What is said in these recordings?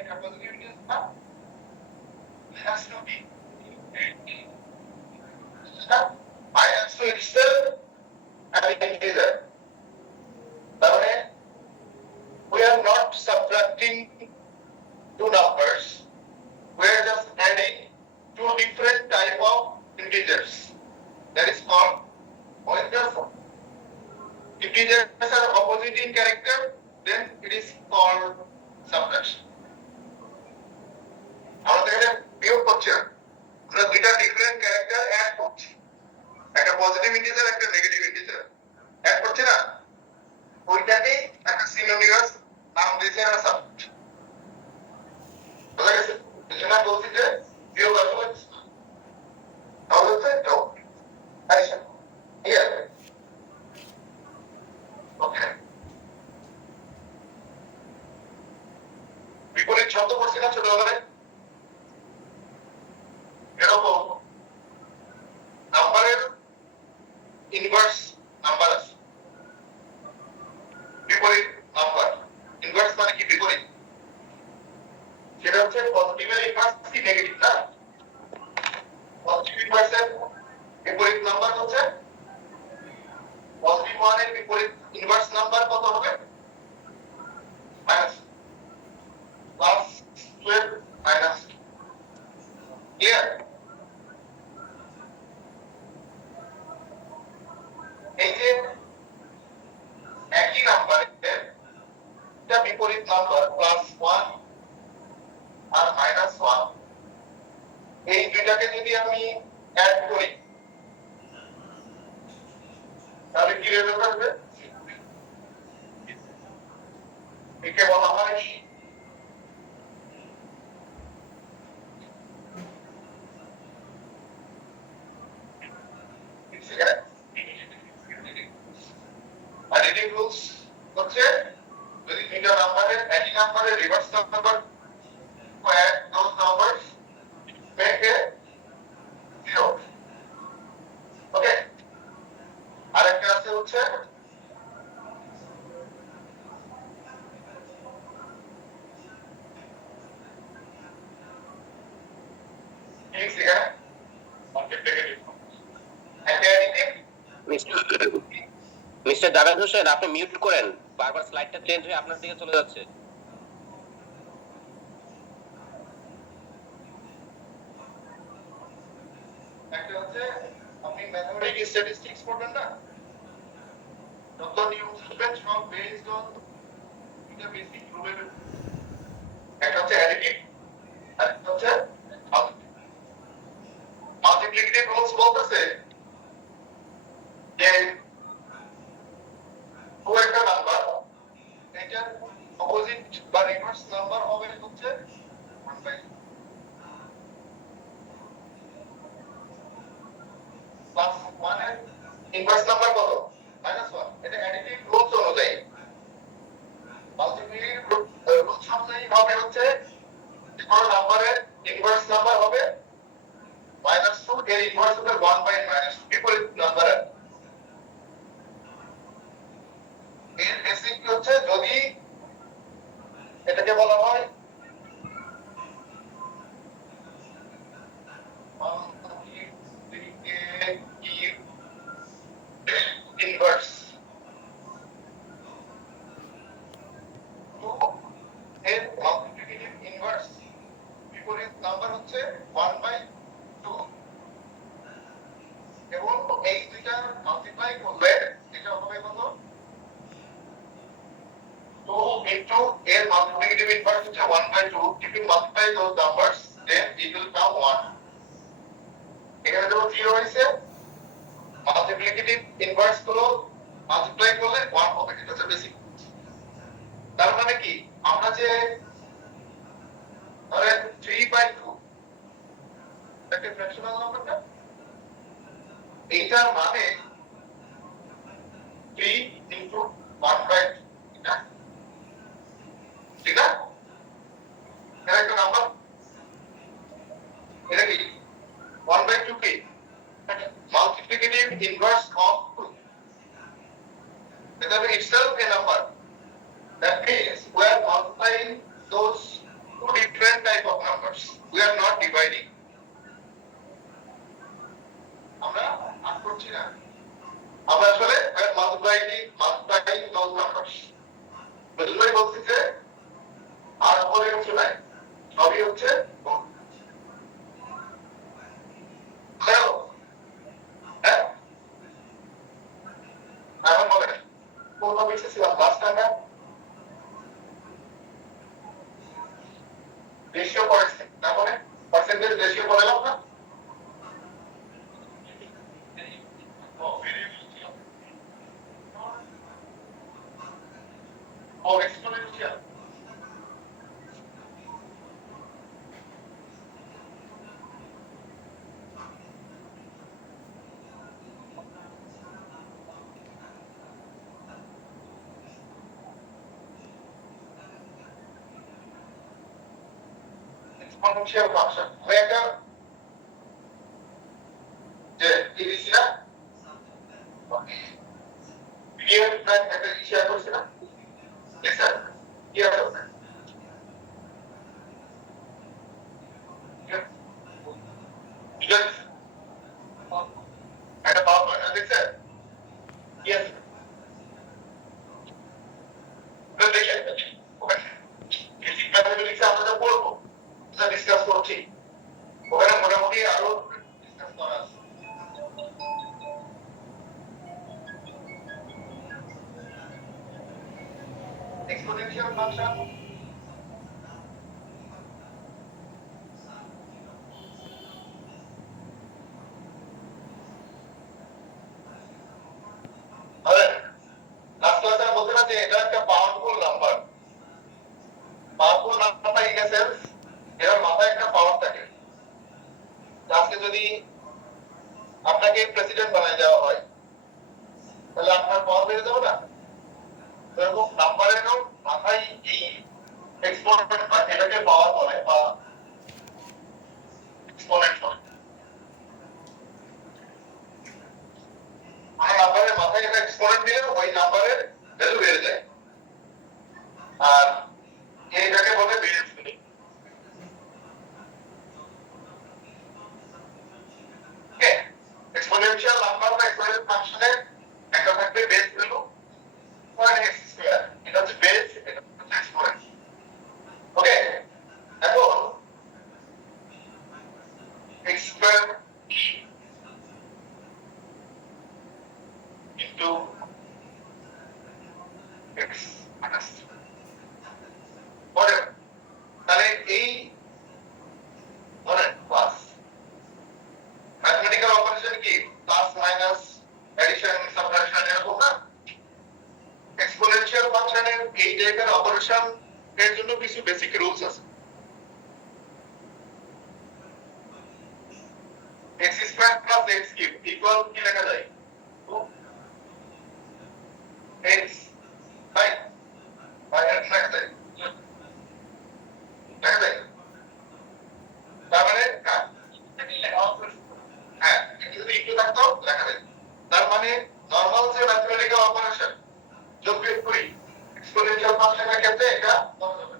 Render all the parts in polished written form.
একটা positive integer না has to be minus to itself an integer. তাহলে we are not subtracting two numbers, we are just adding two different type of integers. That is called when the integers are opposite in character, then it is called subtraction. আমাদের এখানে বিয়োগ করছে আমরা দুইটা different character add করছি, একটা positive integer একটা negative integer add করছি না, ওইটাকে একটা সিনোনিমাস নাম দিয়েছে আমরা সাবট্রাকশন। বুঝা গেছে? এজন্য বলছি যে বিয়োগ আসলে তাহলে হচ্ছে এটাও আচ্ছা ক্লিয়ার ওকে। বিপরীত শব্দ পড়ছি না ছোটবেলায়, এরকম নাম্বারের ইনভার্স নাম্বার আছে, বিপরীত নাম্বার। ইনভার্স মানে কি বিপরীত? সেটা হচ্ছে পজিটিভের ইনভার্স কি নেগেটিভ না? পজিটিভ ইনভার্সের বিপরীত নাম্বার হচ্ছে পজিটিভ মানের বিপরীত ইনভার্স নাম্বার কত হবে? Minus plus 12 minus clear? এই যে একই নাম্বারের এটা বিপরীত নাম্বার প্লাস 1 আর মাইনাস 1, এই দুইটাকে যদি আমি অ্যাড করি তাহলে কি রেজাল্ট আসবে? একে বলা হয় অ্যাডিটিভ রুলস হচ্ছে যদি দুইটা নাম্বারের একই নাম্বারের reverse number add those numbers make a zero. Okay, আরেকটা আছে হচ্ছে মিস্টার জাভেদ হোসেন, আপনি মিউট করেন, বারবার স্লাইডটা চেঞ্জ হয়ে আপনার দিকে চলে যাচ্ছে। একটা হচ্ছে আপনি ম্যাথমেটিক্স স্ট্যাটিস্টিক্স পড়বেন না, তখন you students from based on the basic probability. একটা হচ্ছে অ্যাডিটিভ আর একটা হচ্ছে মাল্টিপ্লিকেটিভ রুলস বলতেছে যে কোন একটা নাম্বার এটার অপোজিট বা রিভার্স নাম্বার হবে হচ্ছে 1/2 প্লাস 1 এর ইনভার্স নাম্বার কত? -1। এটা অ্যাডিটিভ রুলস অনুযায়ী। মাল্টিপ্লিকেটিভ রুলস অনুযায়ী হবে হচ্ছে কোন নাম্বারের ইনভার্স নাম্বার হবে -2, এর ইনভার্স হবে 1/-2 বিপরীত নাম্বারের। এর বেসিক হচ্ছে যদি এটাকে বলা হয় ইনভার্স, তো এর মাল্টিপ্লিকেটিভ ইনভার্স বিপরীত নাম্বার হচ্ছে 1/2 এবং এই দুইটা মাল্টিপ্লাই করলে এটা হবে কত? 2 into এর multiplicative inverse হচ্ছে 1/2. If you multiply those numbers, then it will come 1. এখানে যখন 0 হয়েছে, multiplicative inverse গুলো multiply করলে 1 হবে। এটা হচ্ছে বেসিক। তার মানে কি? আমরা যে ধরেন 3/2 একটা ফ্র্যাকশনাল নাম্বার না, এইটার মানে 3 into 1/2, ঠিক না? এর একটা নাম্বার এটা কি 1/2 কি multiplicative inverse of 2, that is itself a number. That means we are multiplying those two we are not dividing. আমরা ভাগ করছি না, আমরা আসলে multiplying those numbers. বুঝলেই বলছি যে আর পরে কিছু নাই, সবই হচ্ছে গুণ। হ্যাঁ, এখন বলেন কোন বিষয় ছিল লাস্ট টাইম? রেশিও পড়েছে, না মনে পার্সেন্টেজ রেশিও পড়লাম না? ও এক্সপোনেনশিয়াল। এক্সপোনেনশিয়াল ফাংশন আমি একটা যে দিয়েছি না, ভিডিও একটা শেয়ার করছি না, স্যার কি আছে একটা পাওয়ার পয়েন্ট দেখছেন কি আছে? দেখেন বেসিক ম্যাথমেটিক্স আমরা যা পড়বো সেটা ডিসকাস করছি, ওখানে মোটামুটি আরো ডিসকাস করা আছে। এক্সপোনেনশিয়াল ফাংশন আরে লাস্ট ক্লাসে বলতে না যে এটা একটা powerful number. Powerful number in a sense এর মাথায় একটা পাওয়ার থাকে। আজকে যদি আপনাকে প্রেসিডেন্ট বানায় দেওয়া হয় তাহলে আপনার পাওয়ার বেড়ে যাবে না? এরকম নাম্বারেরও মাথায় এই এক্সপোনেন্ট বা এটাকে পাওয়ার বলে বা এক্সপোনেন্ট বলে। আর নাম্বারের মাথায় একটা এক্সপোনেন্ট দিলে ওই নাম্বারের ভ্যালু বেড়ে যায়, আর এইটাকে বলে বেস ভ্যালু। ওকে, এক্সপোনেনশিয়াল নাম্বার বা এক্সপোনেনশিয়াল ফাংশনের একটা থাকবে base value point x square, এটা হচ্ছে বেস, এটা হচ্ছে এক্সপোনেন্ট। ওকে, এখন x square into x minus whatever, তাহলে এই ধরেন প্লাস ম্যাথমেটিক্যাল অপারেশন কি প্লাস মাইনাস এডিশন সাবট্রাকশন এরকম না? এক্সপোনেনশিয়াল ফাংশনের এই টাইপের অপারেশন এর জন্য কিছু বেসিক রুলস আছে। x square plus x cube equal কি লেখা যায়? x বাই x লেখা যায়, লেখা যায়। তার মানে হ্যাঁ, যদি একটু থাকতো লেখা যায়। তার মানে নরমাল যে ম্যাথমেটিক্যাল অপারেশন যোগ বিয়োগ করি এক্সপোনেনশিয়াল ফাংশনের ক্ষেত্রে এটা করা যাবে।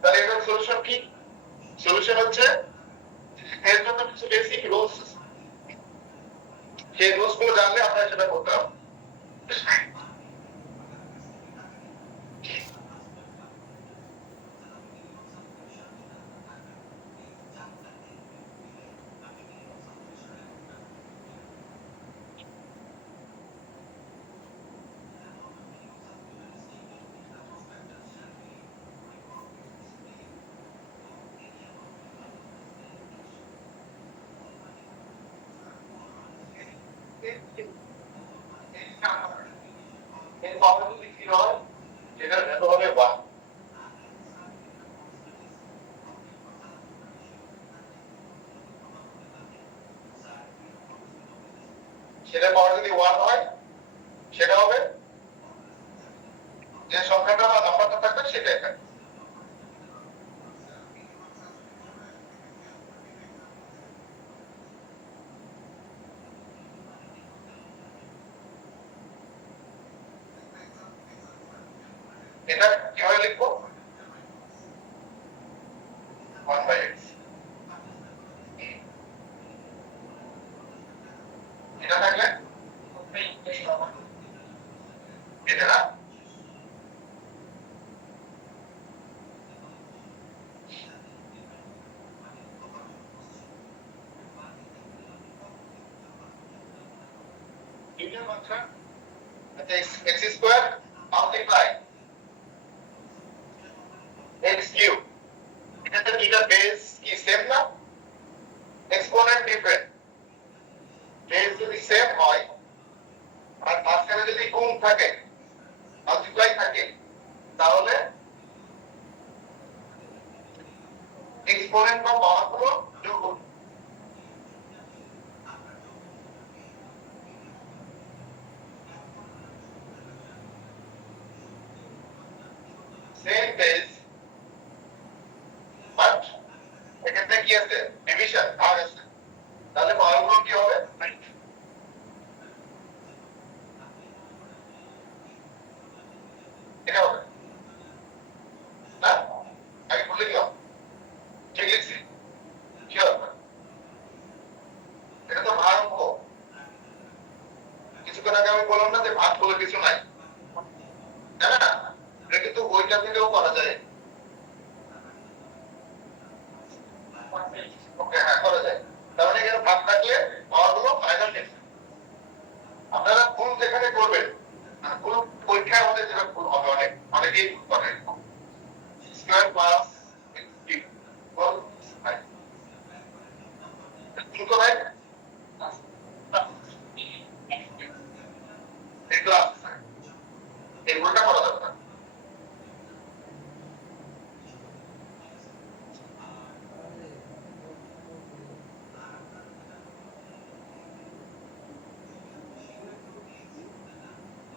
তাহলে এটার সলিউশন কি? সলিউশন হচ্ছে এর জন্য কিছু বেসিক রুলস আছে, সেই রুলস গুলো জানলে আপনারা সেটা করতে পারবেন। এই পাওয়ার যদি কি হয় সেটা এত হবে 1, সেটা পাওয়ার যদি 1 হয় সেটা হবে যে সংখ্যাটা বা নাম্বারটা থাকবে সেটা এখানে। এটা কিভাবে লিখবো? 1 by x এটা থাকলে এটা না দুইটার মাত্রা আচ্ছা x square multiply x cube এটাতে দুইটা বেস কি সেম না এক্সপোনেন্ট ডিফারেন্ট বেস যদি সেম হয় আর মাঝখানে যদি গুণ থাকে মাল্টিপ্লাই থাকে তাহলে এক্সপোনেন্ট বা পাওয়ারগুলো যোগ করুন সেম বেস বাট এখানে কি আছে ডিভিশন ভাগ আছে তাহলে পাওয়ারগুলো কি হবে এটা হবে না আমি বলে দিলাম ঠিক লিখছি কি হবে এটা তো ভাগ অঙ্ক কিছুক্ষণ আগে আমি বললাম না যে ভাগ বলে কিছু নাই তাই না এটা কিন্তু ওইটা থেকেও করা যায় ওকে হ্যাঁ করা যায় তার মানে এখানে ভাগ থাকলে পাওয়ারগুলো ফাইনাল টেস্ট আপনারা ভুল যেখানে করবেন ভুল পরীক্ষায় আমাদের যেটা ভুল হবে অনেকেই ভুল করে স্কয়ার প্লাস ভুল করে এগুলো এই ভুলটা করা যাবে না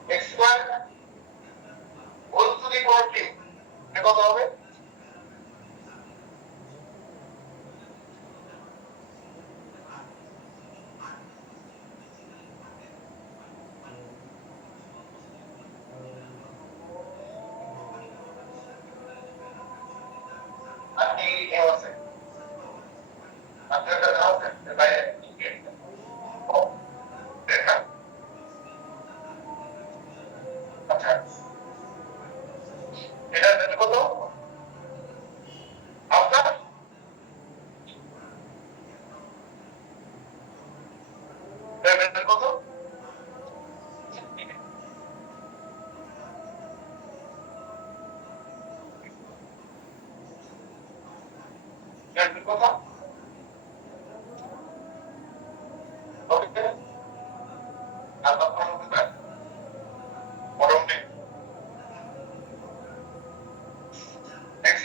x square whole to the power 3 এটা কত হবে আর এই আছে আপনার কাছে আছে বাইরে ও দেখা আচ্ছা এটা কত আপনার এটা কত এটা কত ওকে আর আপনার হবে মোটামুটি x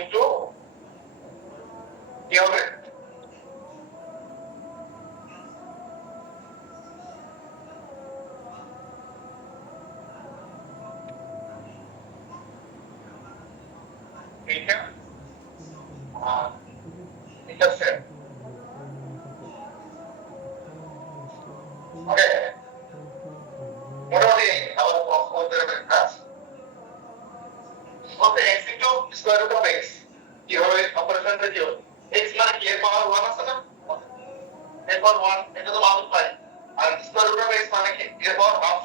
into কি হবে এটা এটা সেট ওকে মোটামুটি আমার পছন্দের কাজ okay x into square root of x কি হবে অপারেশনটা কি হবে x মানে কি এর পাওয়ার 1 আছে না এর পাওয়ার 1 এটা তো মাল্টিপ্লাই আর স্কয়ার রুট অফ x মানে কি এর power half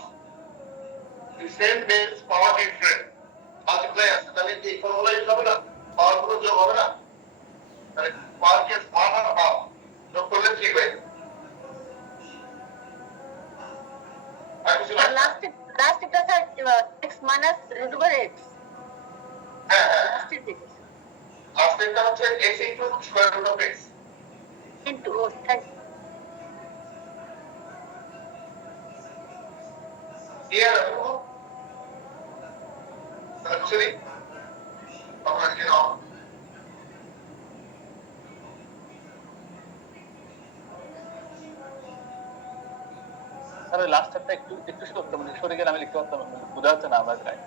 the same base power different multiply আছে তাহলে কি ফর্মুলা ইউজ হবে না পাওয়ার গুলো যোগ হবে না তাহলে পাওয়ার কে 1 আর হাফ যোগ করলে ঠিক হয় আর কিছু না last এটা sir x minus root over x হ্যাঁ হ্যাঁ last it লাস্ট এটা হচ্ছে x into square root of x into thank clear আছে তাহলে বুঝে দিই আপনারা কি নাও স্যার ওই লাস্ট চ্যাপ্টারটা একটু একটু মানে সরে গেলে আমি লিখতে পারতাম না, বোঝা যাচ্ছে না আমার প্রায়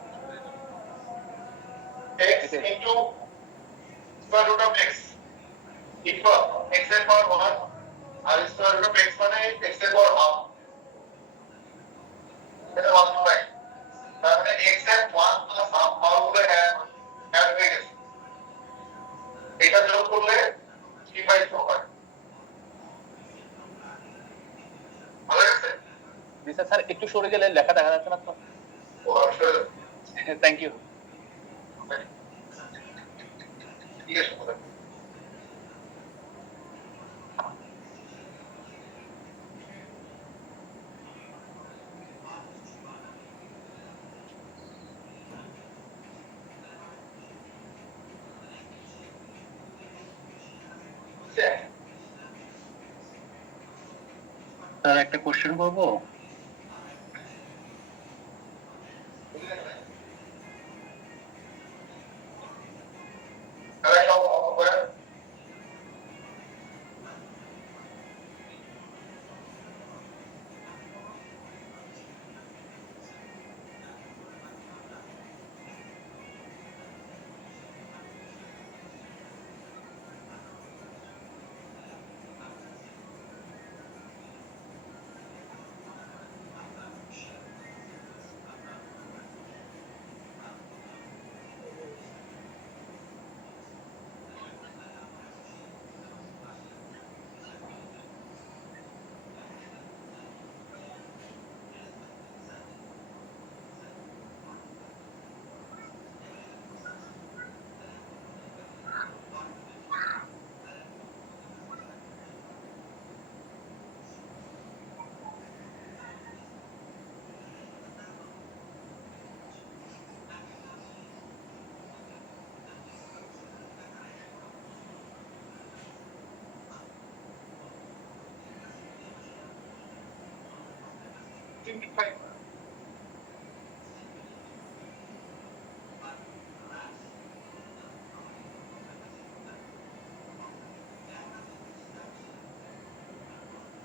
x into square root of x equal x এর পাওয়ার 1 আর square root of x মানে x এর পাওয়ার হাফ এটা মাল্টিপ্লাই তাহলে x এর 1 প্লাস হাফ সরে গেলে লেখা দেখা যাচ্ছে না তো। ও আসলে থ্যাংক ইউ। ঠিক আছে কথা স্যার একটা কোশ্চেন করবো। তাহলে সব করে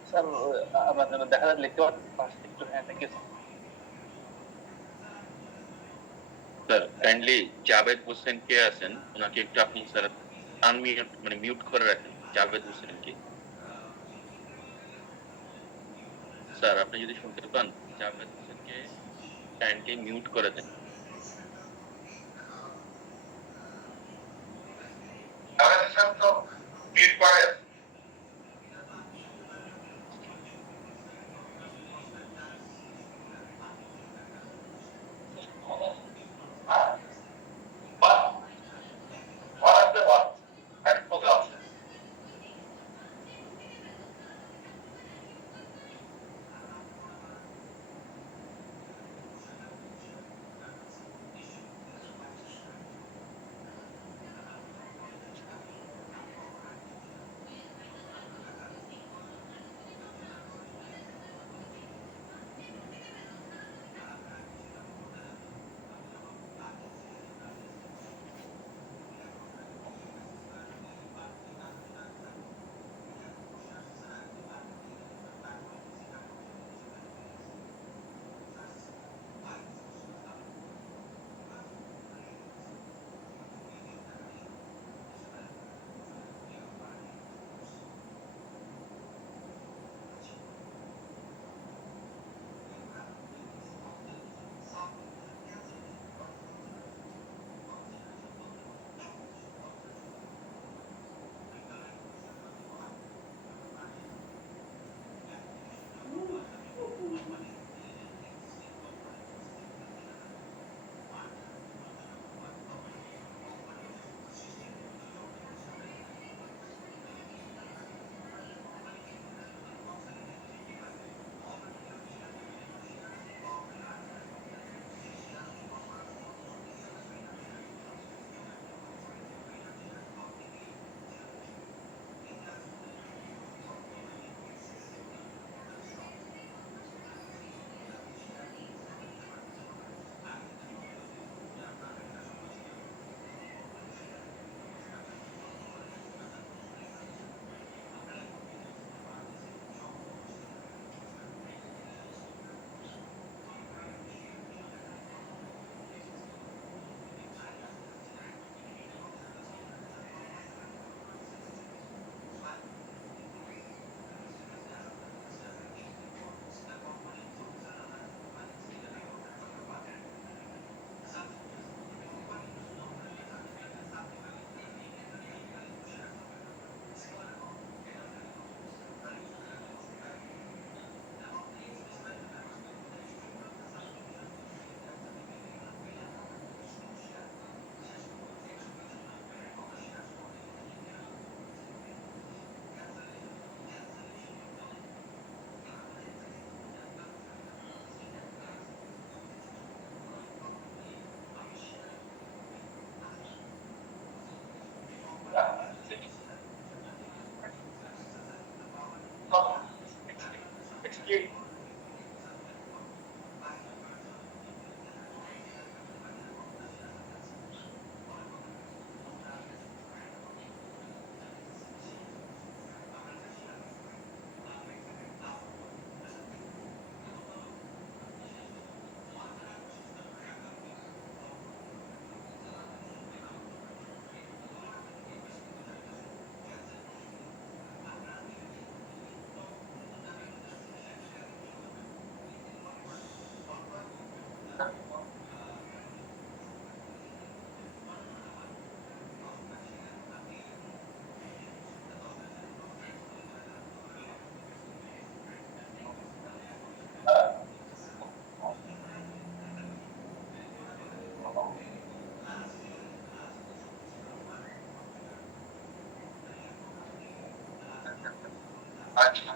স্যার আমার জন্য দেখা যাচ্ছে লিখতে পারছি একটু। হ্যাঁ thank you sir. Sir kindly Javed Hossain কে আছেন ওনাকে একটু আপনি স্যার আনমিউট মানে মিউট করে রাখেন জাভেদ হোসেনকে। স্যার আপনি যদি শুনতে পান জাভেদ হোসেনকে কাইন্ডলি মিউট করে দেন। আমাদের সাথে তো মিট করে আচ্ছা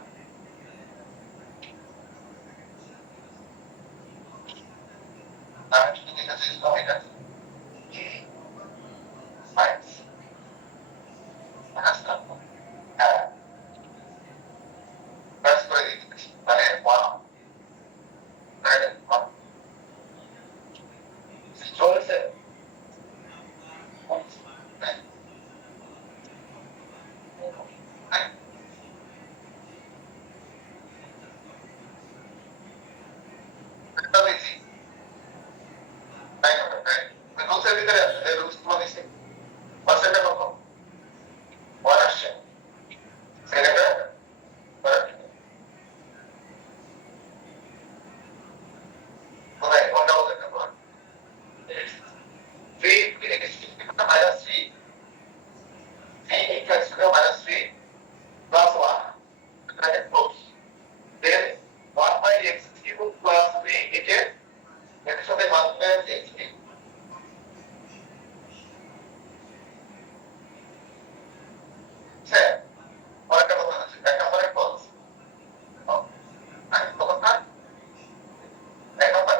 আমি শুধু দেখেছি এটা সায়েন্স আচ্ছা হ্যাঁ ব্যাস করে দিচ্ছি মানে ওয়ান চলছে ভিতরে পার্সেন্টটা কত ওয়ান আসছে সেকেন্ডটা কোথায় কোনটা বলতে পারবো 3 minus 3 3 equals to minus 3 plus 1 bracket close then 1 by x cube plus 3 একে এর সাথে মাল্টিপ্লাই x cube স্যার আরেকটা কথা আছে এক নম্বরে ফলস আরেকটা কথা এক নম্বর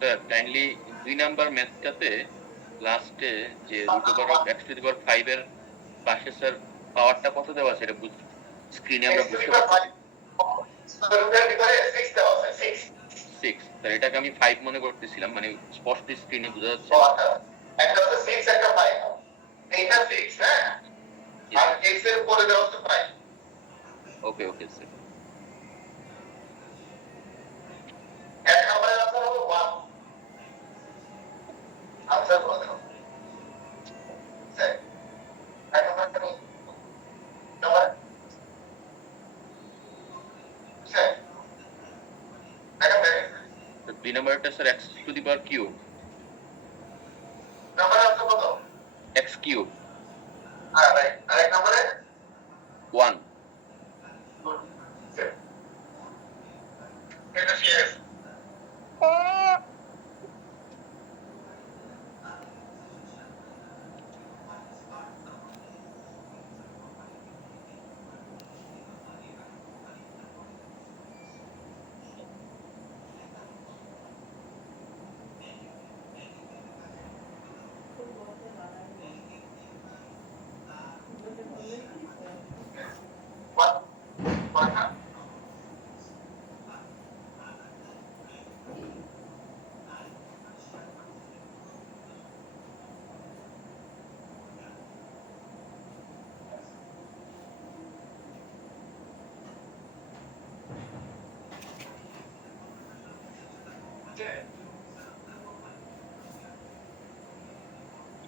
স্যার কাইন্ডলি 2 নাম্বার ম্যাথটাতে লাস্টে যে √(x⁵) এর পাশে স্যার পাওয়ারটা কত দেওয়া আছে এটা স্ক্রিনে আমরা বুঝতে পারছি রুটের ভিতরে 6 দেওয়া আছে 6 6 স্যার এটাকে আমি 5 মনে করতেছিলাম মানে স্পষ্ট স্ক্রিনে বোঝা যাচ্ছে একটা হচ্ছে 6 একটা 5 এইটা 6 হ্যাঁ আর x এর উপরে দেওয়া হচ্ছে 5 ওকে ওকে স্যার এক নম্বরের আনসার হলো 1 আনসার বলে দাও স্যার এক নম্বরটা কি নম্বর স্যার একটা ব্যাক 2 নাম্বারটা স্যার x⁵ নম্বর আনসার কত x³ হ্যাঁ রাইট আর এক নম্বরে 1 স্যার এটা CS What? What?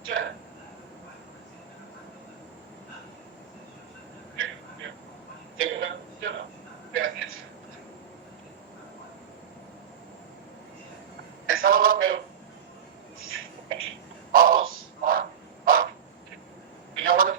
Check. Essa é uma meu. Vamos lá. Lá. Minha mãe.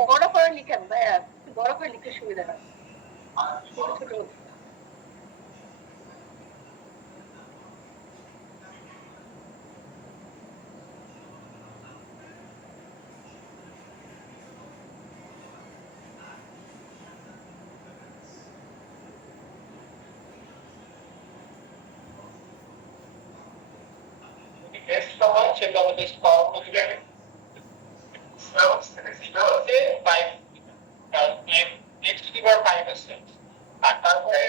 বড় করে লিখেন ভাইয়া, একটু বড় করে লিখতে সুবিধা হয়। ছোট ছোট টেস্ট পাওয়া সেটা আমাদের টেস্ট পাওয়া হবে স্পেলসে 5 নেক্সট লিভার 5 আছে আর তারপরে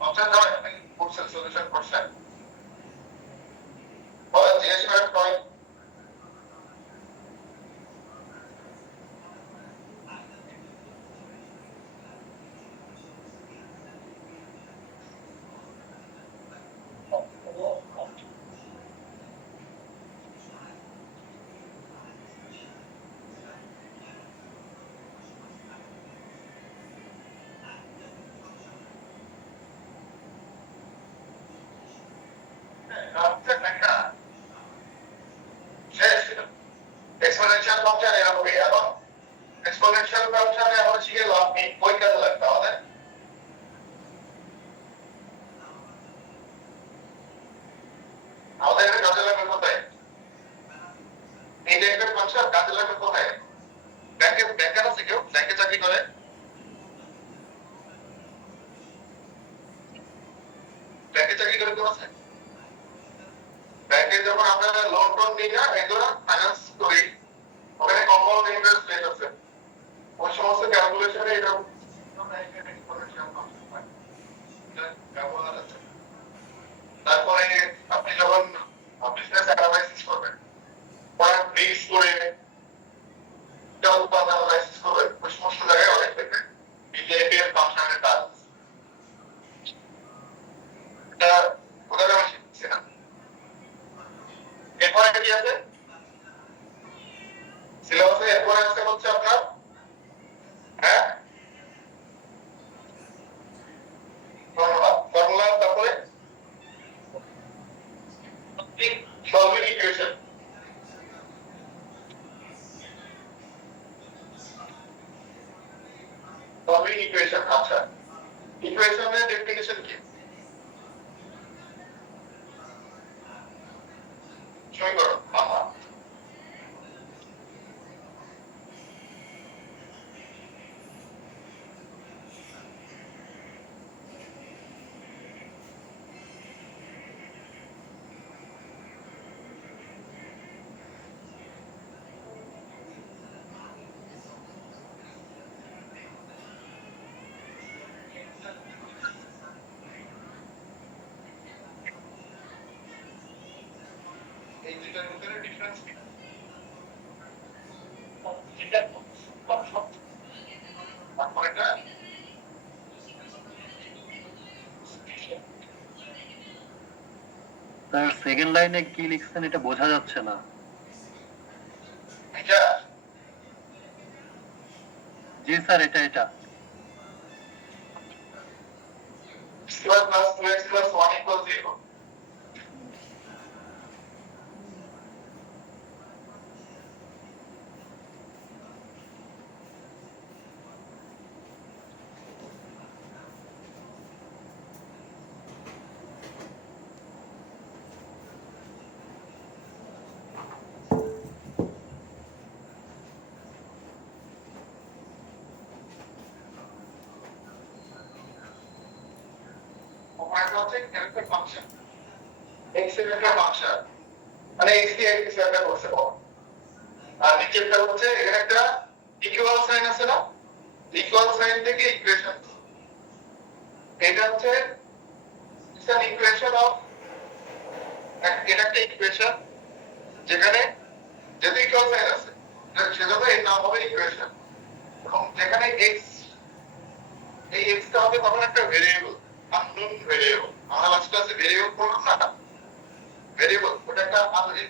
অপশন দাও কোশ্চেন সলিউশন কোশ্চেন বলেন জিজ্ঞেস করেন কয় এক্সপোনেনশিয়াল ফাংশন এর হবে এবং এক্সপোনেনশিয়াল ফাংশনে আমরা শিখে লাভ নেই বই কাজে লাগবে আমাদের আমাদের এটা কাজে লাগবে কোথায় এই টাইপের ফাংশন কাজে লাগবে কোথায় ব্যাংকের আছে কেউ ব্যাংকে চাকরি করে ব্যাংকে চাকরি করে কেউ আছে ব্যাংকে যখন আমরা লোন টোন নিই না এগুলো ফাইন্যান্স করি ওখানে কম্পাউন্ড ইন্টারেস্ট রেট আছে ওই সমস্ত ক্যালকুলেশনে এটা ব্যবহার আছে তারপরে আপনি যখন বিজনেস অ্যানালাইসিস করবেন প্রোডাক্ট মিক্স করে উৎপাদন অ্যানালাইসিস করবেন ওই সমস্ত জায়গায় অনেক দেখবেন বিজেপির ফাংশনের কাজ এটা ওদের আমি শিখছি না এরপরে কি আছে সিলেবাসে এরপরে আছে হচ্ছে আপনার হ্যাঁ ফর্মুলা তারপরে সলভিং ইকুয়েশন সলভিং ইকুয়েশন আচ্ছা ইকুয়েশনের ডেফিনিশন কি সমীকরণ এই দুইটার ভিতরে ডিফারেন্স কি এটা তারপর এটা স্যার সেকেন্ড লাইনে কি লিখছেন এটা বোঝা যাচ্ছে না এটা জি স্যার এটা square plus 2x plus 1 equals 0 স্যার অপারেটর হচ্ছে একটা ফাংশন, এক্স এর একটা ফাংশন, মানে এক্স দিয়ে কিছু একটা করছে পাওয়া। আর নিচেরটা হচ্ছে এখানে একটা ইকুয়াল সাইন আছে না, ইকুয়াল সাইন থেকে ইকুয়েশন, এটা হচ্ছে ইটস অ্যান ইকুয়েশন অফ, এটা একটা ইকুয়েশন যেখানে যেহেতু ইকুয়াল সাইন আছে সেজন্য এর নাম হবে ইকুয়েশন, এবং যেখানে এক্স, এই এক্সটা হবে তখন একটা ভেরিয়েবল, আননোন ভেরিয়েবল। আমরা লাস্ট ক্লাসে ভেরিয়েবল পড়লাম না, ভেরিয়েবল ওটা একটা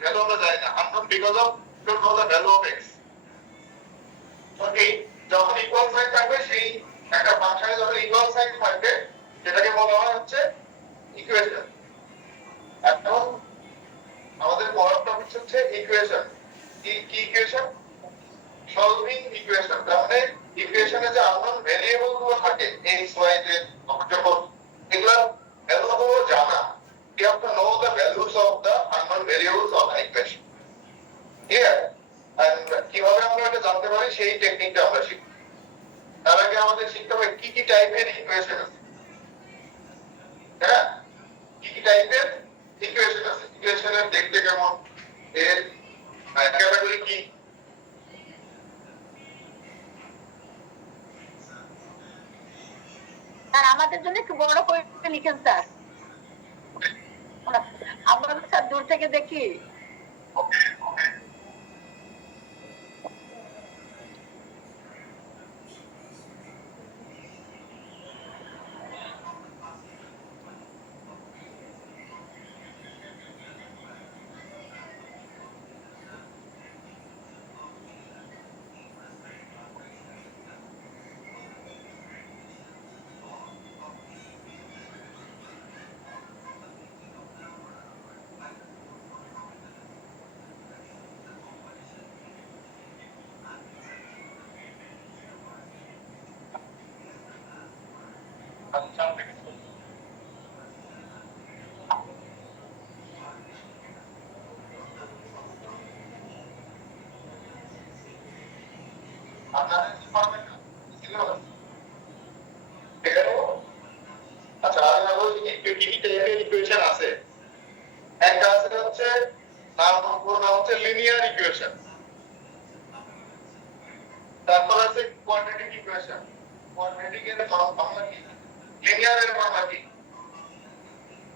ভ্যালু আমরা জানি না, unknown because of don't know the value of x. Okay, যখন ইকুয়াল সাইন থাকবে সেই একটা ফাংশনে যখন ইকুয়াল সাইন থাকবে সেটাকে বলা হয় হচ্ছে ইকুয়েশন। এখন আমাদের পরের টপিক হচ্ছে ইকুয়েশন। কি কি ইকুয়েশন? Solving equation. তার মানে ইকুয়েশনে যে আননোন ভেরিয়েবল গুলো থাকে x y z যখন এগুলা ভ্যালু গুলো জানা, you have to know the values of the unknown variables of an equation. Here, and কিভাবে আমরা এটা জানতে পারি সেই টেকনিকটা আমরা শিখব। তার আগে আমাদের শিখতে হবে কি কি টাইপের ইকুয়েশন আছে। হ্যাঁ, কি কি টাইপের ইকুয়েশন আছে, ইকুয়েশনের দেখতে কেমন, এর ক্যাটাগরি কি। আর আমাদের জন্য একটু বড় করে লিখেন স্যার, আমরা স্যার দূর থেকে দেখি। ওকে ওকে, আচ্ছা দেখি আপনাদের ডিপার্টমেন্ট সিলেবাস এখানে। আচ্ছা, আমি বলছি কি কি টাইপের ইকুয়েশন আছে। একটা আছে হচ্ছে নাম হচ্ছে লিনিয়ার ইকুয়েশন, তারপর আছে কোয়াড্রেটিক ইকুয়েশন। কোয়াড্রেটিক এর বাংলা কি, লিনিয়ার এর বাংলা কি,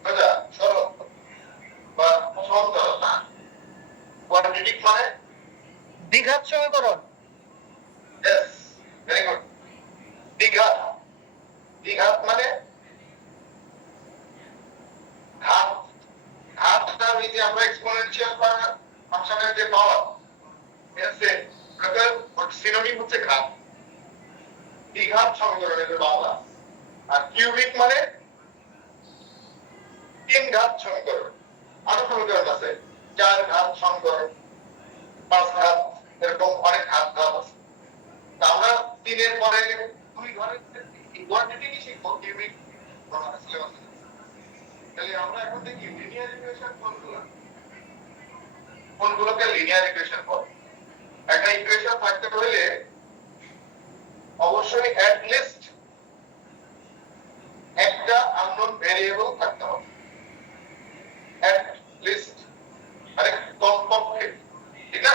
বুঝা সরল বা সমান্তরাল না। কোয়াড্রেটিক মানে দ্বিঘাত সমীকরণ। Yes, very good. দ্বিঘাত, দ্বিঘাত মানে ঘাত, ঘাতটা ওই যে আমরা এক্সপোনেনশিয়াল ফাংশনের যে পাওয়ার এসে এটার সিনোনিম হচ্ছে ঘাত, দ্বিঘাত সমীকরণের বাংলা। আর কিউবিক মানে তিন ঘাত সমীকরণ। আরো সমীকরণ আছে, চার ঘাত সমীকরণ, পাঁচ ঘাত, এরকম অনেক ঘাত ঘাত আছে। আমরা তিনের পরে দুই ঘরের কোয়ান্টিটি শিখবো, কিউবিক সিলেবাসে। তাহলে আমরা এখন দেখি লিনিয়ার ইকুয়েশন কোনগুলো, কোনগুলোকে লিনিয়ার ইকুয়েশন বলে। একটা ইকুয়েশন থাকতে হলে অবশ্যই অ্যাট লিস্ট একটা আননোন ভেরিয়েবল থাকতে হবে, অ্যাট লিস্ট, মানে কমপক্ষে, ঠিক না,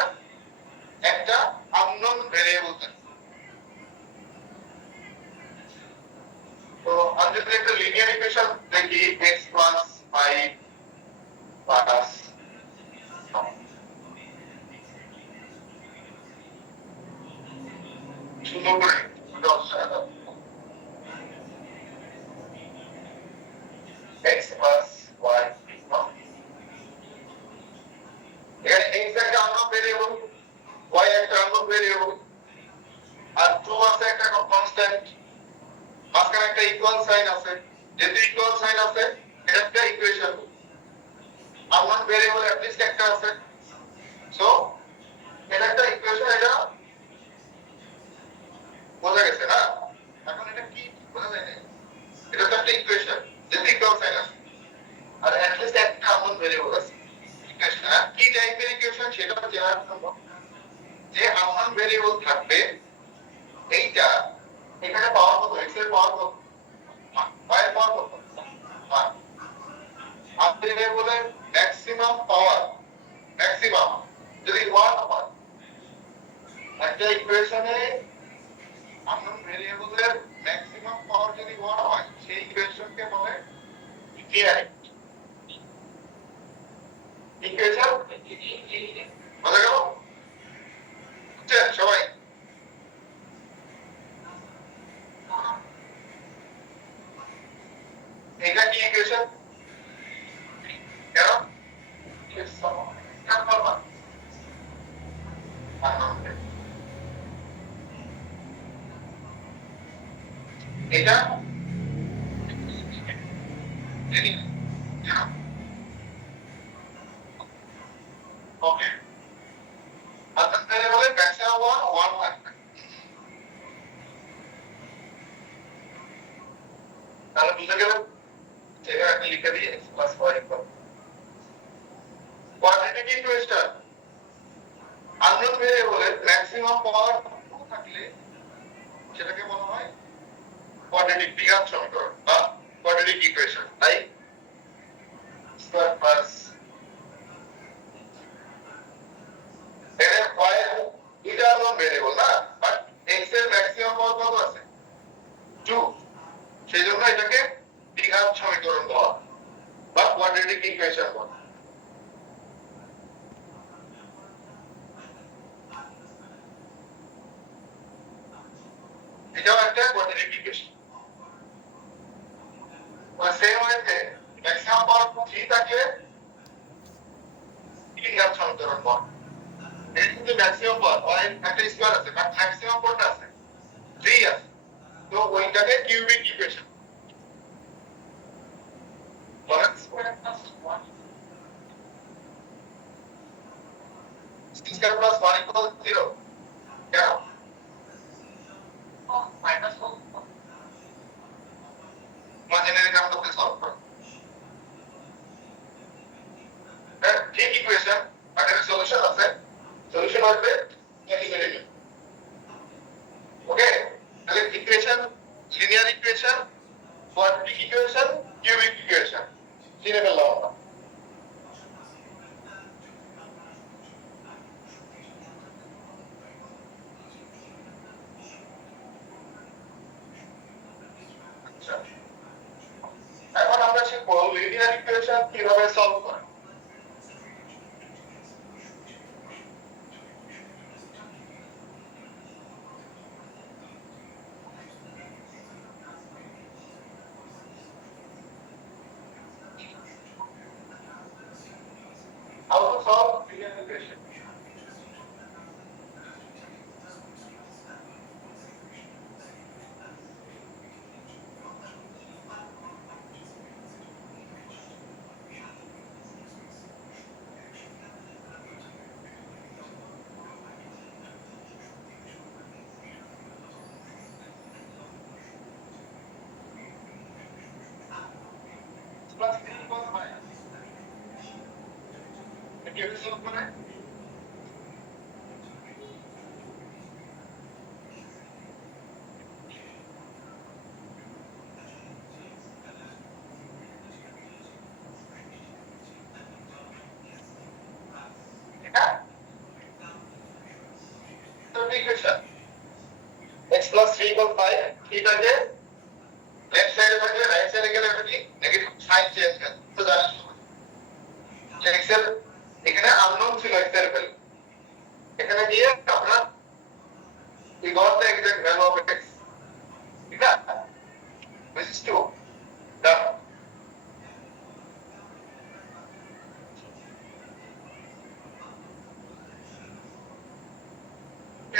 একটা আননোন ভেরিয়েবল থাকতে। তো আমি যদি একটা লিনিয়ার ইকুয়েশন দেখি x প্লাস 5 প্লাস সুন্দর করে 10 x প্লাস y, এখানে x একটা আননোন ভেরিয়েবল, y একটা আননোন ভেরিয়েবল, আর 2 আছে একটা কনস্ট্যান্ট, মাঝখানে একটা ইকুয়াল সাইন আছে। যেহেতু ইকুয়াল সাইন আছে এটা একটা equation, unknown variable at least একটা আছে, সো এটা একটা ইকুয়েশন। এটা বোঝা গেছে না? এখন এটা কি বোঝা যায় না, এটা তো একটা ইকুয়েশন যেহেতু ইকুয়াল সাইন আছে, আর অ্যাট লিস্ট একটা আননোন ভেরিয়েবল আছে। ইকুয়েশন কি টাইপের ইকুয়েশন সেটা জানার জন্য যে আননোন ভেরিয়েবল থাকবে, এইটা এখানে পাওয়ার কত, x এর পাওয়ার কত, y এর পাওয়ার কত, 5, পাওয়ার যদি 1 হয় সেই ইকুয়েশনকে বলে ইনফিনিট ইকুয়েশন। বোঝা গেল? বুঝছেন সবাই? এটা কি ইকুয়েশন? কেন? এটা ওকে আচ্ছা বলে ম্যাক্সিমাম 1 থাকবে, তাহলে বুঝে গেল এটা আপনি লিখে দিয়ে প্লাস 4 ইকুয়াল কোয়াড্রেটিক ইকুয়েশন আননোন ভেরিয়েবলের ম্যাক্সিমাম পাওয়ার 2 থাকলে সেটাকে বলা হয় কোয়াড্রেটিক দ্বিঘাত সমীকরণ বা কোয়াড্রেটিক ইকুয়েশন। তাই স্কয়ার প্লাস এর হয় এটা আননোন ভেরিয়েবল না, বাট x এর ম্যাক্সিমাম পাওয়ার কত আছে 2, সেজন্য এটাকে দ্বিঘাত সমীকরণ বলা বা কোয়াড্রেটিক ইকুয়েশন বলা। এটাও একটা কোয়াড্রেটিক ইকুয়েশন। আর সেম ওয়েতে ম্যাক্সিমাম পাওয়ার 3 থাকলে দ্বিঘাত সমীকরণ বলা। এর কিন্তু ম্যাক্সিমাম পাওয়ার একটা স্কয়ার আছে, বাট ম্যাক্সিমাম কোনটা আছে 3 আছে, তো ওইটাকে cubic equation. Square plus 1 square plus 1 ইকুয়াল 0 কেন? মাইনাস 1 ইমাজিনারি নাম্বারকে সলভ করো, ঠিক ইকুয়েশন, আর এর সলিউশন আছে, সলিউশন হবে নেগেটিভ। ওকে, তাহলে equation linear equation, quadratic equation, cubic equation চিনে ফেললাম আমরা। আচ্ছা, এখন আমরা শিখবো লিনিয়ার ইকুয়েশন কিভাবে সলভ করে। How to solve linear equation? Plus 3 equals minus. কিভাবে সলভ করে? এটা তো ইকুয়েশন x plus 3 equals 5, এটাকে লেফট সাইডে থাকলে রাইট সাইডে গেলে এটা কি নেগেটিভ সাইন চেঞ্জ করে, তো জানিস x এর এখানে আননোন ছিল x এর ভ্যালু, এখানে গিয়ে আমরা we got the exact value of x, ঠিক আছে, which is 2 done।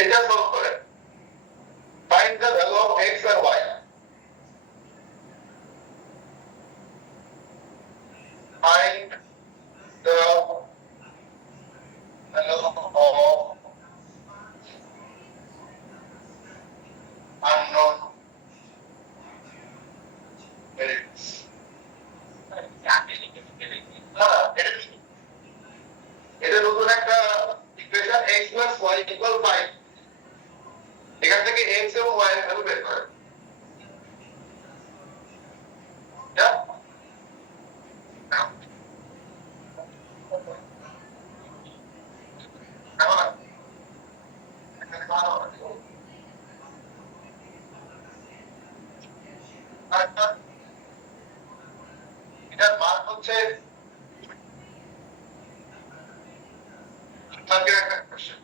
এটা সলভ করে find the value of x and y, find the value of unknown variables। এটা নতুন একটা equation x plus y equal 5, আরেকটা এটার মান হচ্ছে তাকে একটা কোশ্চেন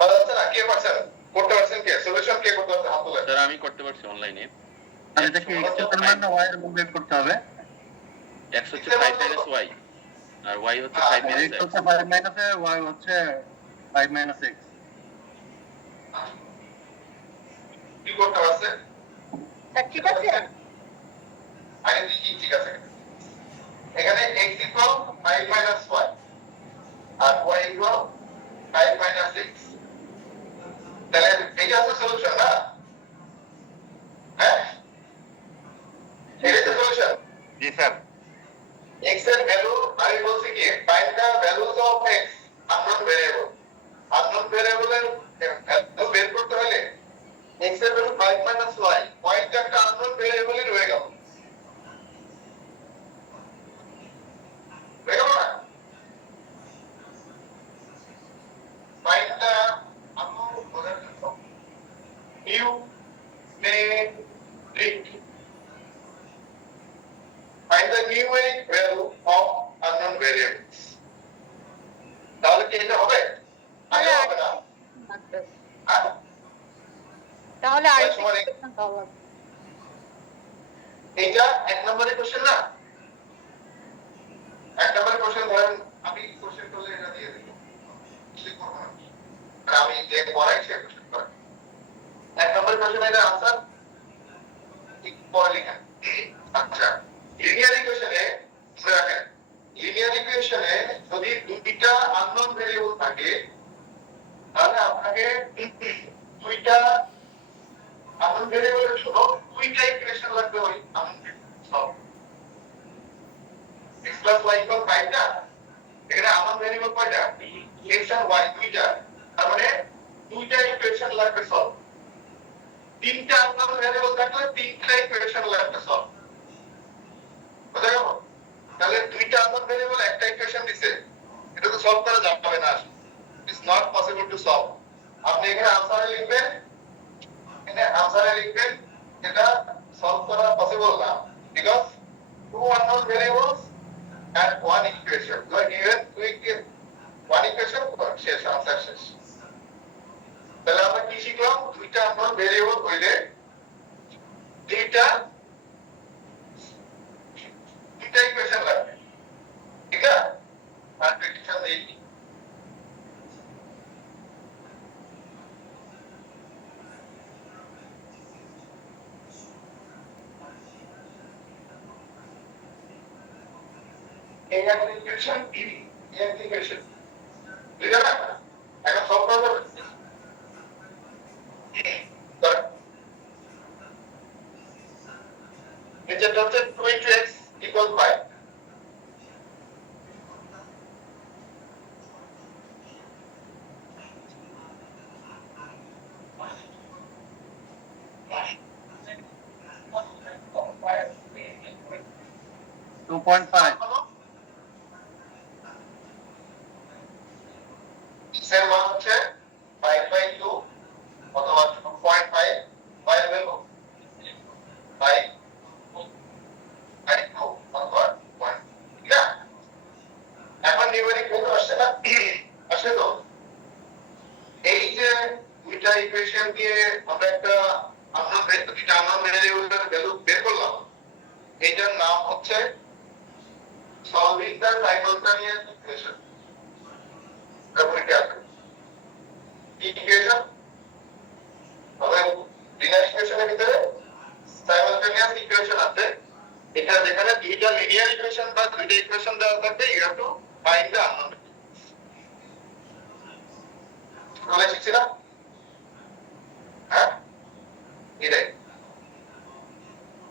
আর হচ্ছে স্যার আমি করতে পারছি অনলাইনে আর এটা কি x এর মান না y এর মান বের করতে হবে? x হচ্ছে 5 মাইনাস y আর y হচ্ছে 5 মাইনাস x x। হচ্ছে 5 মাইনাস y হচ্ছে 5 মাইনাস x। কি করতে পারছে স্যার ঠিক আছে আগে ঠিক আছে এখানে x ইকুয়াল 5 মাইনাস y আর y ইকুয়াল 5 মাইনাস x তাহলে এটা হচ্ছে সলিউশন না হ্যাঁ এটা হচ্ছে সলিউশন জি স্যার। x এর ভ্যালু আমি বলছি কি find the values of x unknown ভ্যারিয়েবলের ভ্যালু বের করতে হলে x এর ভ্যালু 5 মাইনাস y y টা একটা আননোন ভ্যারিয়েবলই রয়ে গেল না find the unknown new numeric find the numeric value of unknown variables তাহলে কি এটা হবে আগে হবে না হ্যাঁ? তাহলে আর তাহলে এইটা এক নম্বরের কোশ্চেন না এক নম্বরের কোশ্চেন ধরেন আমি কোশ্চেন করলে এটা দিয়ে দিব ঠিক করব না আর আমি যে পড়াই সে কোশ্চেন করে এক নম্বরের কোশ্চেন এর आंसर ঠিক পড়ে লেখা আচ্ছা লিনিয়ার ইকুয়েশনে রাখেন লিনিয়ার ইকুয়েশনে যদি দুইটা আননোন ভেরিয়েবল থাকে তাহলে আপনাকে দুইটা আননোন ভেরিয়েবলের জন্য দুইটা ইকুয়েশন লাগবে ওই unknown solve x plus y equal 5 না এখানে আননোন ভেরিয়েবল কয়টা x আর y দুইটা তার মানে দুইটা ইকুয়েশন লাগবে সলভ তিনটা আননোন ভেরিয়েবল থাকলে তিনটা ইকুয়েশন লাগবে সলভ বুঝা গেল তাহলে দুইটা আননোন ভেরিয়েবল একটা ইকুয়েশন দিছে এটা তো সলভ করা যাবে না it's not possible to solve আপনি এখানে আনসারে লিখবেন এটা সলভ করা পসিবল না because two unknown variables and one equation you are given one equation শেষ আনসার শেষ তাহলে আমরা কি শিখলাম দুইটা unknown variable হইলে দুইটা ইকুয়েশন লাগবে ঠিক আছে আর প্রেডিকশন দেই এই একটা ইকুয়েশন এই একটা ইকুয়েশন বুঝা না এখন সলভ করা যাবে নিচেরটা হচ্ছে 2x equal 5 2.5 x এর মান হচ্ছে 5/2 অথবা 2.5 বাইরে বের করো 5 অথবা 1 ঠিক আছে এখন নিউমেরিক ভ্যালু আসছে না আসলে তো এই যে দুইটা ইকুয়েশন দিয়ে আমরা একটা দুইটা আননোন ভেরিয়েবলের ভ্যালু বের করলাম এটার নাম হচ্ছে solving the simultaneous equation equation তবে লিনিয়ার ইকুয়েশনের ভিতরে সাইমালটেনিয়াস ইকুয়েশন আছে এটা যেখানে দুইটা লিনিয়ার ইকুয়েশন বা দুইটা ইকুয়েশন দেওয়া থাকবে you have to find the unknown variables. ছোটবেলায় শিখছি না? হ্যাঁ? এটাই।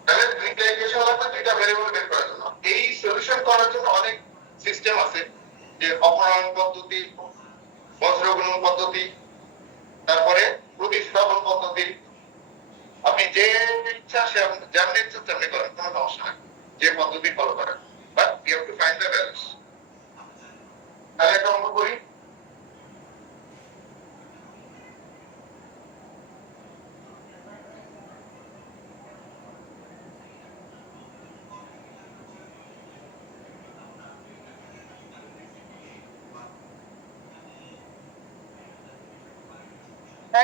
তাহলে দুইটা ইকুয়েশন লাগবে দুইটা ভেরিয়েবল বের করার জন্য। এই সলিউশন করার জন্য অনেক সিস্টেম আছে, যে অপনয়ন পদ্ধতি, বজ্রগুণন পদ্ধতি, তারপরে প্রতিস্থাপন পদ্ধতি। আপনি যে ইচ্ছা সে যেমনি ইচ্ছা তেমনি করেন, কোনো সমস্যা নাই, যে পদ্ধতি ফলো করেন, but you have to find the values. তাহলে একটা অঙ্ক করি।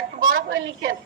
একটু বড় করে লিখেন।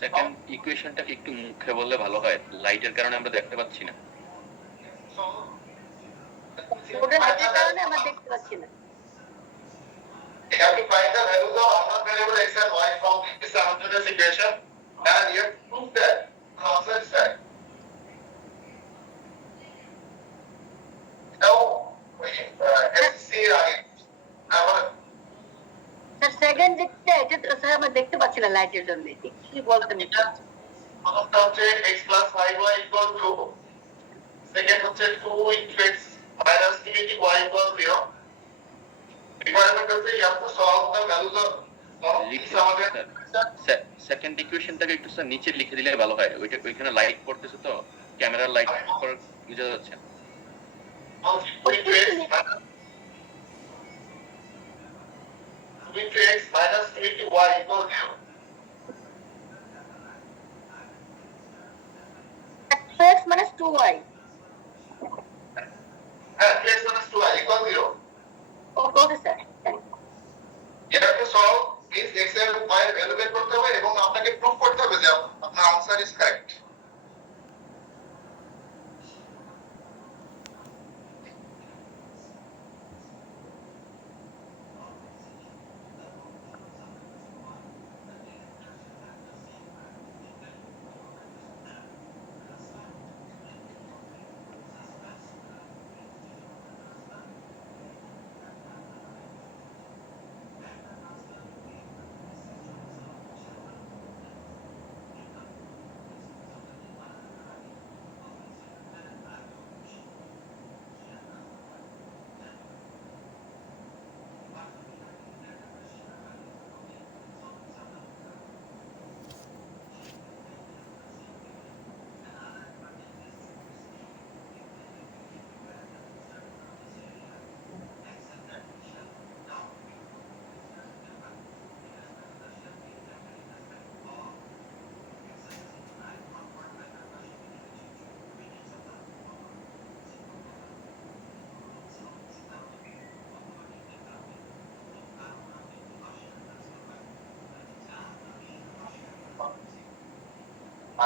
সেকেন্ড ইকুয়েশনটাকে একটু মুখে বললে ভালো হয়, লাইটের কারণে আমরা দেখতে পাচ্ছি না। ওটা লাইটের কারণে আমরা দেখতে পাচ্ছি না। You have to find the values of unknown variable x and y from this homogeneous equation, and you have to prove that the answer is right. Now, SC আগে আমার স্যার সেকেন্ড যেটা এটা তো স্যার আমরা দেখতে পাচ্ছি না লাইটের জন্য, কি বলতেন এটা? প্রথমটা হচ্ছে x plus 5y equal to, second হচ্ছে 2 into x minus 3 into y equal 0. Requirement হচ্ছে you have to solve the values of this আমাদের সেকেন্ড ইকুয়েশনটাকে একটু স্যার নিচে লিখে দিলে ভালো হয়, ওইখানে লাইট পড়তেছে তো, ক্যামেরার লাইট বুঝা যাচ্ছে না। 2 into x minus 3 into y equal 0. x minus 2y. x minus 2y equal 0. Okay sir. You have to solve this x and y এর ভ্যালু বের করতে হবে এবং আপনাকে প্রুফ করতে হবে যে আপনার আনসার ইজ কারেক্ট।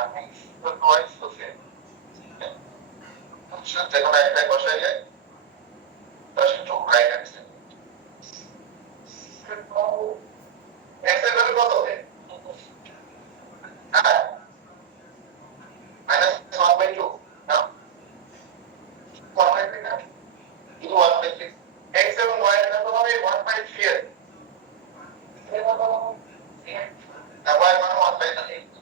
আমি তো ভয়েস করছে আচ্ছা যেকোনো একটা বসাইলে তার একটু রাইট আছে x এর ভ্যালু কত হবে হ্যাঁ -1/2 না 1/3 না শুধু 1/3 x এবং y এর কত হবে 1/3 এর না y মানে 1/3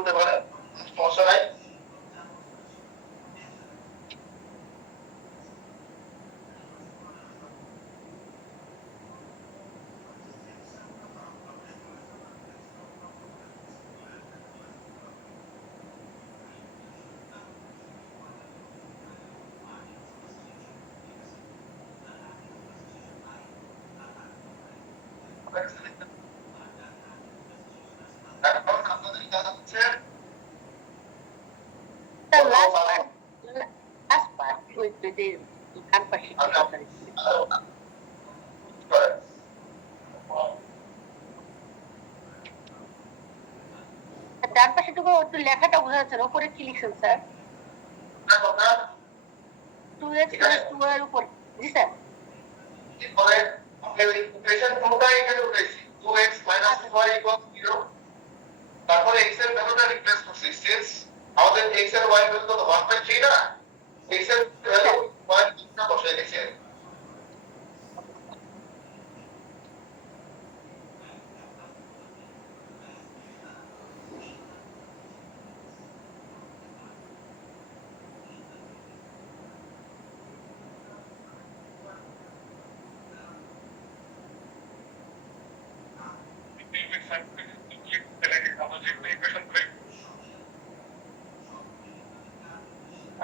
বলতে পারেন, সমস্যা নাই। এখন আপনাদের কাজ হচ্ছে স্যার লাস্ট পার্ট ওই যে ডান পাশে ডান পাশে টুকু একটু লেখাটা বোঝা যাচ্ছে না, উপরে কি লিখছেন স্যার? 2x + 2 এর উপর। জি স্যার। এরপরে আপনি ওই ইকুয়েশন পুরোটা এখানে উঠাইছি, 2x - 2y = 0। তারপরে x এর ভ্যালুটা রিপ্লেস করছি, সিন্স আমাদের x এর y ভ্যালু তো 1/3 না, x এর ভ্যালু y টা বসাই দিয়েছি।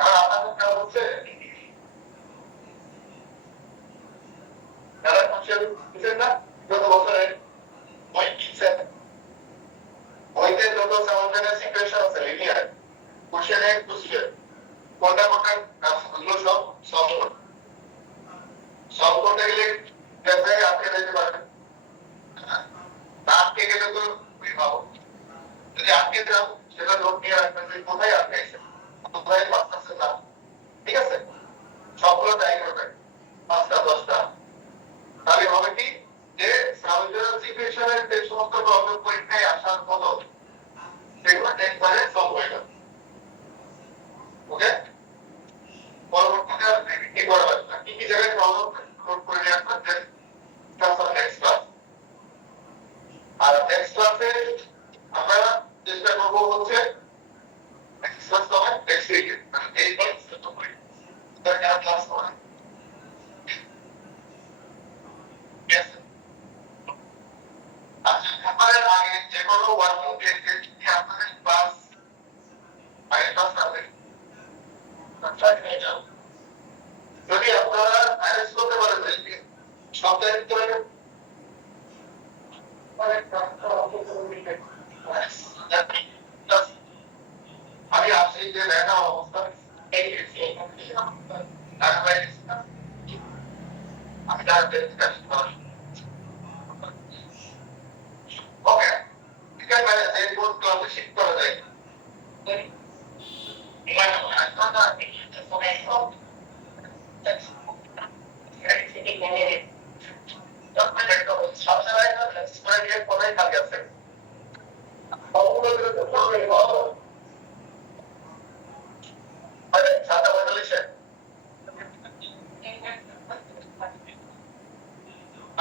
আর আমাদের কাজ হচ্ছে যারা ফাংশন বুঝেন না, গত বছরের বই কিনছেন, বইতে যত সামঞ্জস্য ইকুয়েশন আছে লিনিয়ার, কোশ্চেনে বুঝবে কোনটা কাজগুলো সব সলভ করতে গেলে দেখবে আটকে যেতে পারেন, না আটকে গেলে তো ভাবো, যদি আটকে যাও সেটা লোক নিয়ে রাখবেন যে কোথায় আটকাইছে, কোথায় পারতেছে না, ঠিক আছে, সবগুলো ট্রাই করবেন 5টা 10টা, তাহলে হবে কি যে সামঞ্জস্য ইকুয়েশনের যে সমস্ত প্রবলেম পরীক্ষায় আসার মতো সেগুলো একবারে সলভ হয়ে যাবে। ওকে, পরবর্তীতে আপনি কি করবেন, কি কি জায়গায় প্রবলেম নোট করে নিয়ে আসবেন, দেন ট্রান্সফার নেক্সট ক্লাস। আর নেক্সট ক্লাসে আমরা চেষ্টা করবো হচ্ছে নেক্সট ক্লাস হবে নেক্সট উইকে, মানে এই ক্লাস তো করি এটা ক্লাস হবে। Yes. আচ্ছা, আমাদের আগে যে কোনো ওয়ার্কিং ডেটে কি আপনাদের ক্লাস আগে ক্লাস হবে আচ্ছা হয়ে যাও, যদি আপনারা ম্যানেজ করতে পারেন যে সপ্তাহের ভিতরে আমি আসছি যে দেখা অবস্থা আমি ওকে, ঠিক আছে, এই কোন ক্লাসে শিফট করা যায় কোথায় থাকে আছে সাদা বদলেছে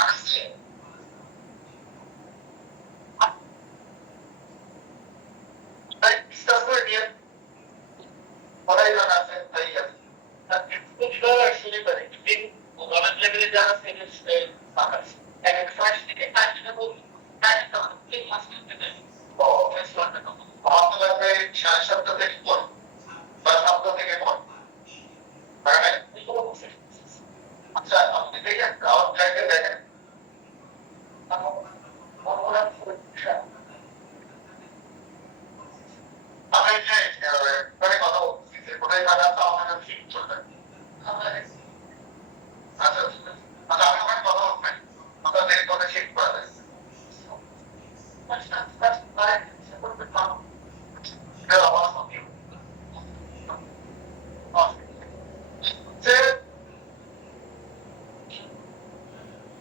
আসছে ডিসকাস করে নিয়ে কোথায় জানা আছে তাই আছে শুনে পারে গভর্নমেন্ট লেভেলে যারা এক ফার্স্ট থেকে ফ্যাশনেবল লাগবে 7:30 থেকে পর বা 7টা থেকে পর। আচ্ছা, আপনি দেখেন রাউন্ড ট্র্যাকে দেখেন আমি যে কথা বলছি যে কোথায় কাজ আছে আমাদের ঠিক চলবে। আচ্ছা আচ্ছা, আমি আমার কথা বলবেন আপনাদের কথা ঠিক করা যায়।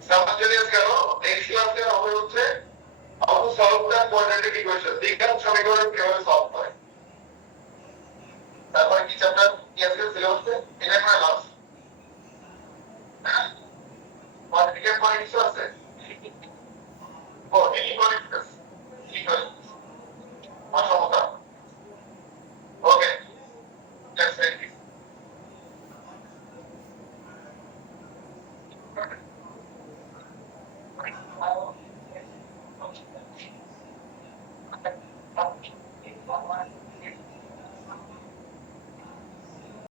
সামঞ্জস্য গেল, নেক্সট ক্লাসে হবে হচ্ছে how to solve the quadratic equation, দ্বিঘাত সমীকরণ কিভাবে সলভ হয়। তারপরে কি চ্যাপ্টার কি আছে সিলেবাসে